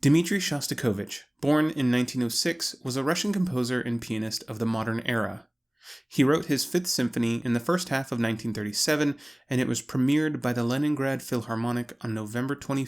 Dmitri Shostakovich, born in 1906, was a Russian composer and pianist of the modern era. He wrote his Fifth Symphony in the first half of 1937, and it was premiered by the Leningrad Philharmonic on November 21,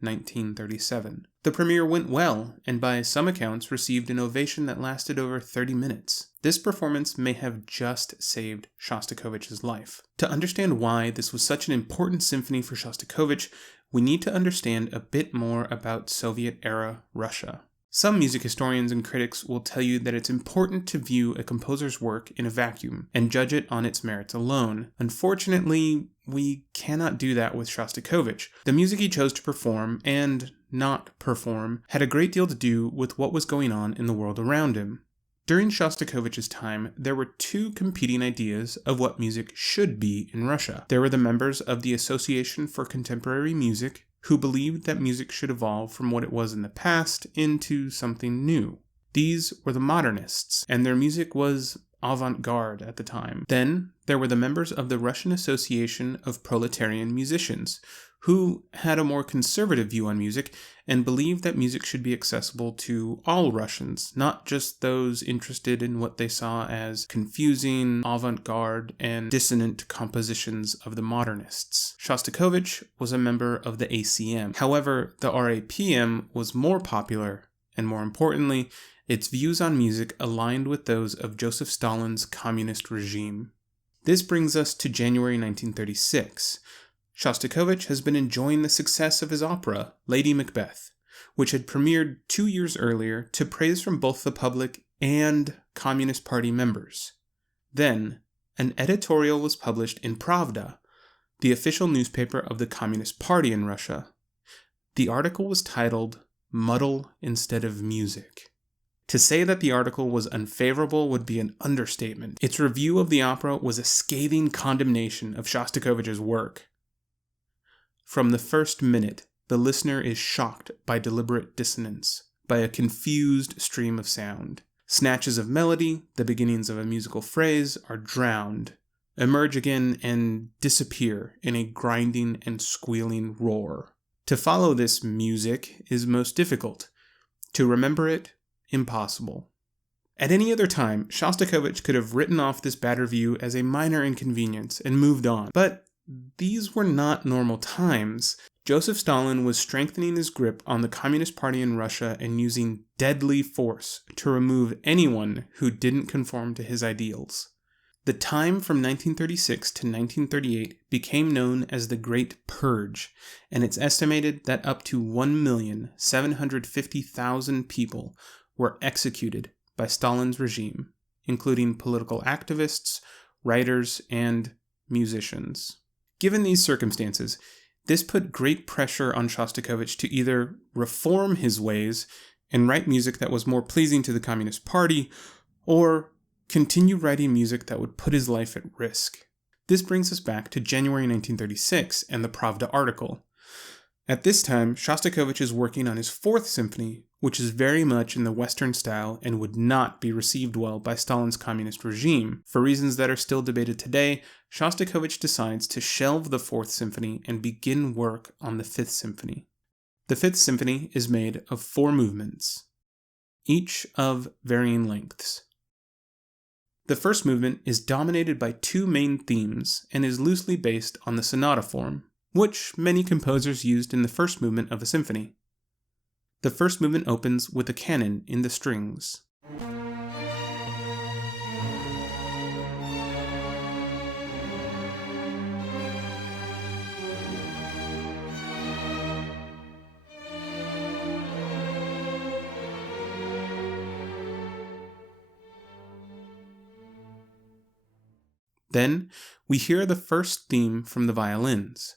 1937. The premiere went well, and by some accounts received an ovation that lasted over 30 minutes. This performance may have just saved Shostakovich's life. To understand why this was such an important symphony for Shostakovich, we need to understand a bit more about Soviet-era Russia. Some music historians and critics will tell you that it's important to view a composer's work in a vacuum and judge it on its merits alone. Unfortunately, we cannot do that with Shostakovich. The music he chose to perform, and not perform, had a great deal to do with what was going on in the world around him. During Shostakovich's time, there were two competing ideas of what music should be in Russia. There were the members of the Association for Contemporary Music, who believed that music should evolve from what it was in the past into something new. These were the modernists, and their music was avant-garde at the time. Then, there were the members of the Russian Association of Proletarian Musicians, who had a more conservative view on music and believed that music should be accessible to all Russians, not just those interested in what they saw as confusing, avant-garde, and dissonant compositions of the modernists. Shostakovich was a member of the ACM. However, the RAPM was more popular, and more importantly, its views on music aligned with those of Joseph Stalin's communist regime. This brings us to January 1936. Shostakovich has been enjoying the success of his opera, Lady Macbeth, which had premiered 2 years earlier to praise from both the public and Communist Party members. Then, an editorial was published in Pravda, the official newspaper of the Communist Party in Russia. The article was titled, "Muddle Instead of Music." To say that the article was unfavorable would be an understatement. Its review of the opera was a scathing condemnation of Shostakovich's work. From the first minute, the listener is shocked by deliberate dissonance, by a confused stream of sound. Snatches of melody, the beginnings of a musical phrase, are drowned, emerge again, and disappear in a grinding and squealing roar. To follow this music is most difficult. To remember it, impossible. At any other time, Shostakovich could have written off this bad review as a minor inconvenience and moved on, but these were not normal times. Joseph Stalin was strengthening his grip on the Communist Party in Russia and using deadly force to remove anyone who didn't conform to his ideals. The time from 1936 to 1938 became known as the Great Purge, and it's estimated that up to 1,750,000 people were executed by Stalin's regime, including political activists, writers, and musicians. Given these circumstances, this put great pressure on Shostakovich to either reform his ways and write music that was more pleasing to the Communist Party, or continue writing music that would put his life at risk. This brings us back to January 1936 and the Pravda article. At this time, Shostakovich is working on his Fourth Symphony, which is very much in the Western style and would not be received well by Stalin's communist regime. For reasons that are still debated today, Shostakovich decides to shelve the Fourth Symphony and begin work on the Fifth Symphony. The Fifth Symphony is made of 4 movements, each of varying lengths. The first movement is dominated by 2 main themes and is loosely based on the sonata form, which many composers used in the first movement of a symphony. The first movement opens with a canon in the strings. Then, we hear the first theme from the violins.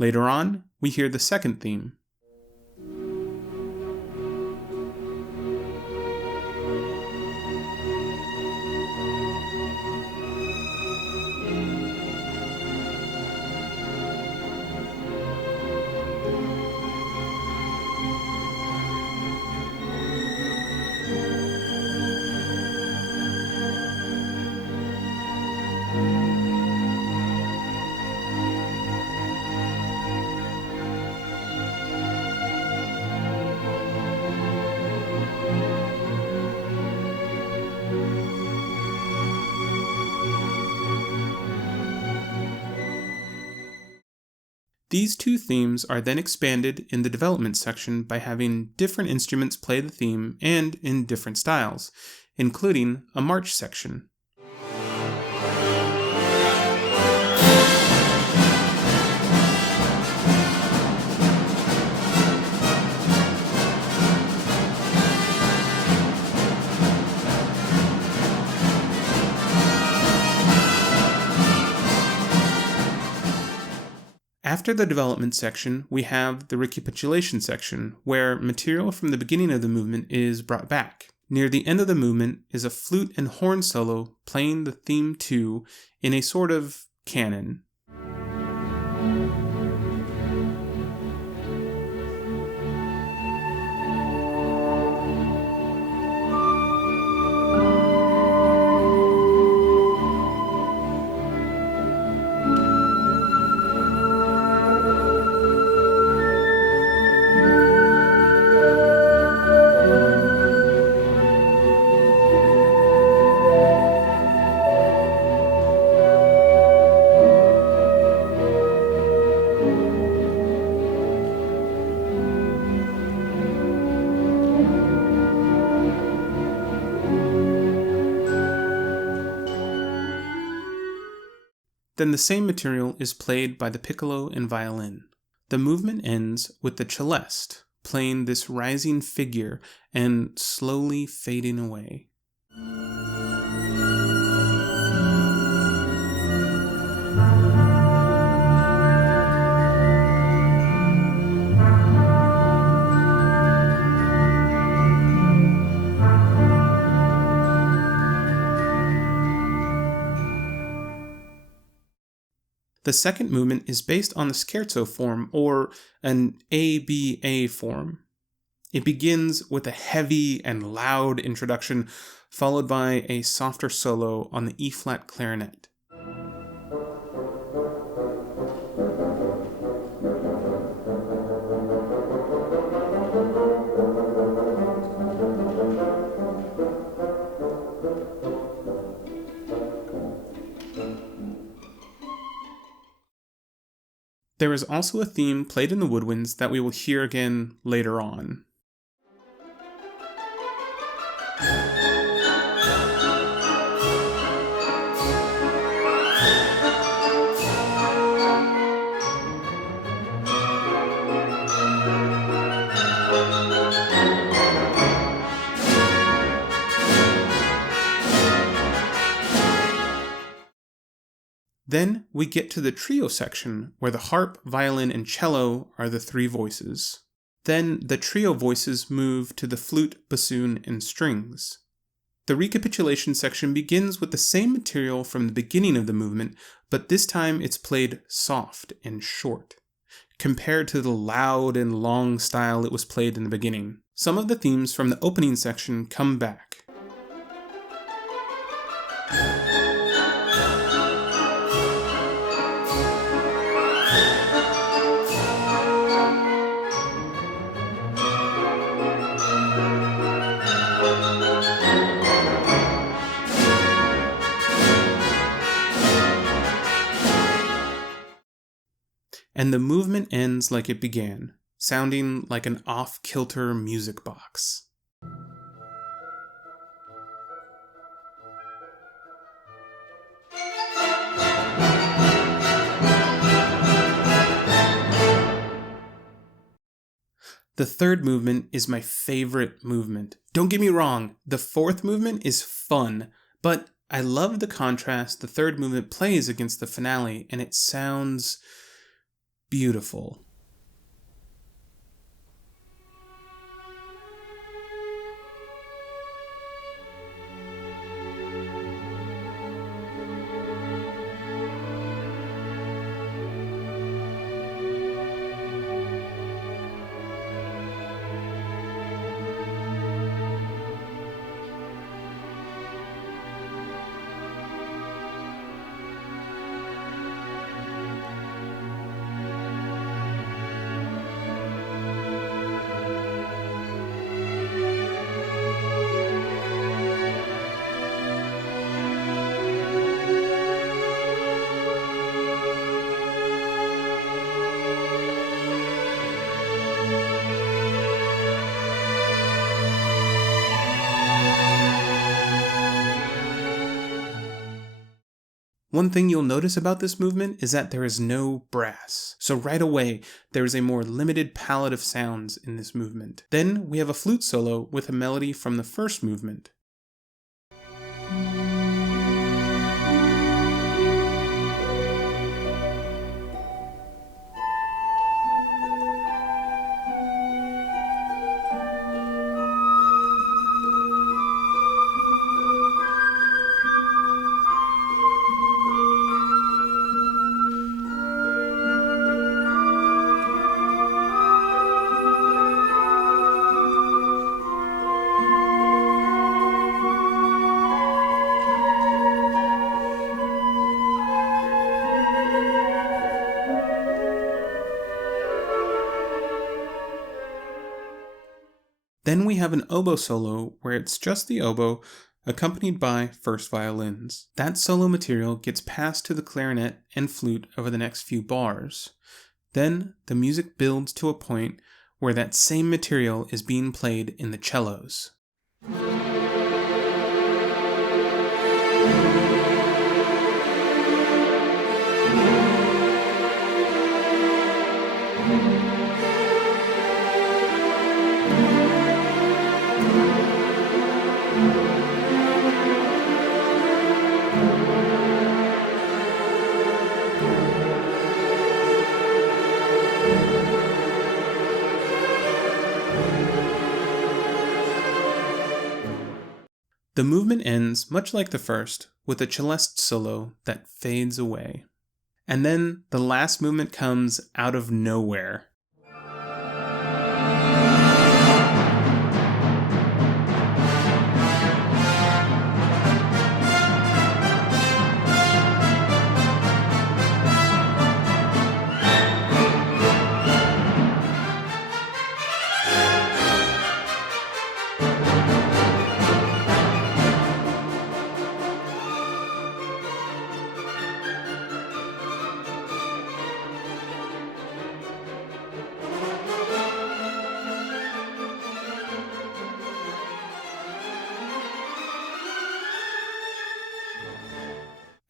Later on, we hear the second theme. These two themes are then expanded in the development section by having different instruments play the theme and in different styles, including a march section. After the development section, we have the recapitulation section, where material from the beginning of the movement is brought back. Near the end of the movement is a flute and horn solo playing the theme 2 in a sort of canon. Then the same material is played by the piccolo and violin. The movement ends with the cellist playing this rising figure and slowly fading away. The second movement is based on the scherzo form, or an ABA form. It begins with a heavy and loud introduction, followed by a softer solo on the E-flat clarinet. There is also a theme played in the woodwinds that we will hear again later on. Then we get to the trio section, where the harp, violin, and cello are the three voices. Then the trio voices move to the flute, bassoon, and strings. The recapitulation section begins with the same material from the beginning of the movement, but this time it's played soft and short, compared to the loud and long style it was played in the beginning. Some of the themes from the opening section come back. And the movement ends like it began, sounding like an off-kilter music box. The third movement is my favorite movement. Don't get me wrong, the fourth movement is fun, but I love the contrast the third movement plays against the finale, and it sounds beautiful. One thing you'll notice about this movement is that there is no brass. So right away, there is a more limited palette of sounds in this movement. Then we have a flute solo with a melody from the first movement. Then we have an oboe solo where it's just the oboe accompanied by first violins. That solo material gets passed to the clarinet and flute over the next few bars. Then the music builds to a point where that same material is being played in the cellos. The movement ends, much like the first, with a celeste solo that fades away. And then the last movement comes out of nowhere.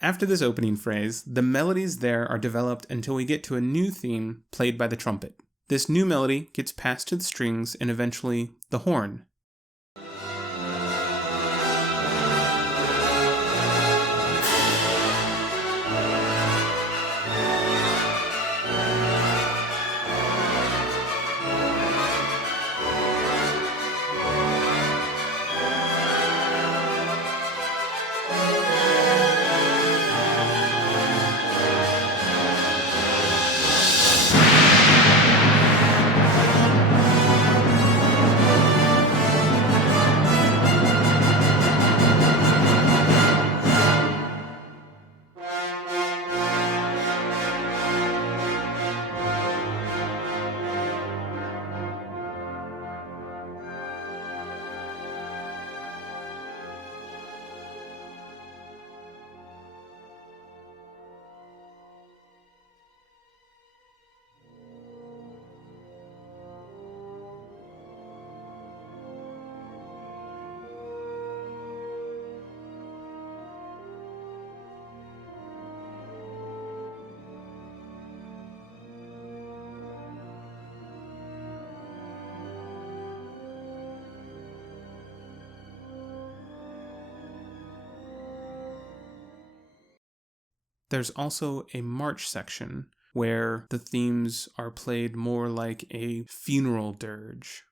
After this opening phrase, the melodies there are developed until we get to a new theme played by the trumpet. This new melody gets passed to the strings and eventually the horn. There's also a march section, where the themes are played more like a funeral dirge.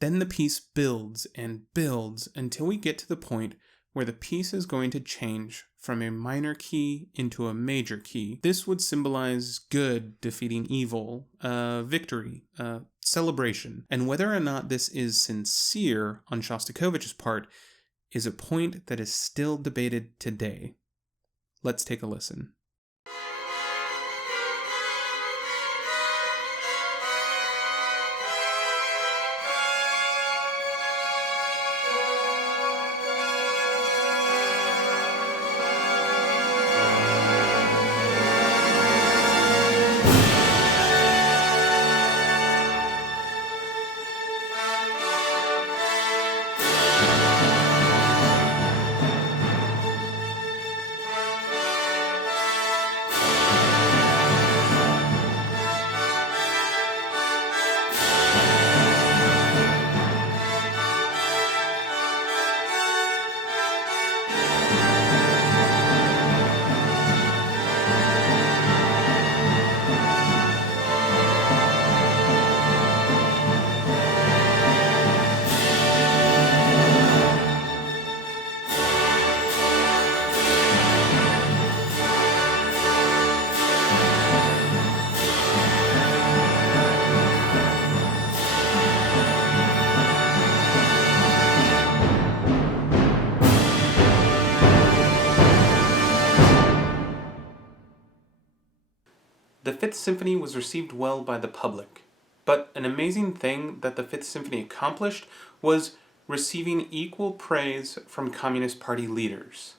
Then the piece builds and builds until we get to the point where the piece is going to change from a minor key into a major key. This would symbolize good defeating evil, victory, celebration. And whether or not this is sincere on Shostakovich's part is a point that is still debated today. Let's take a listen. The Fifth Symphony was received well by the public, but an amazing thing that the Fifth Symphony accomplished was receiving equal praise from Communist Party leaders.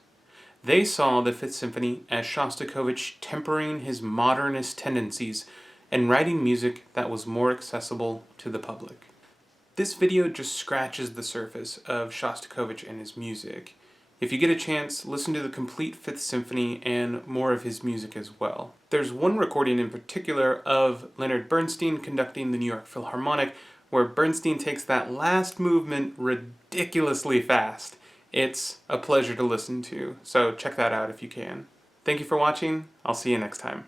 They saw the Fifth Symphony as Shostakovich tempering his modernist tendencies and writing music that was more accessible to the public. This video just scratches the surface of Shostakovich and his music. If you get a chance, listen to the complete Fifth Symphony and more of his music as well. There's one recording in particular of Leonard Bernstein conducting the New York Philharmonic where Bernstein takes that last movement ridiculously fast. It's a pleasure to listen to, so check that out if you can. Thank you for watching. I'll see you next time.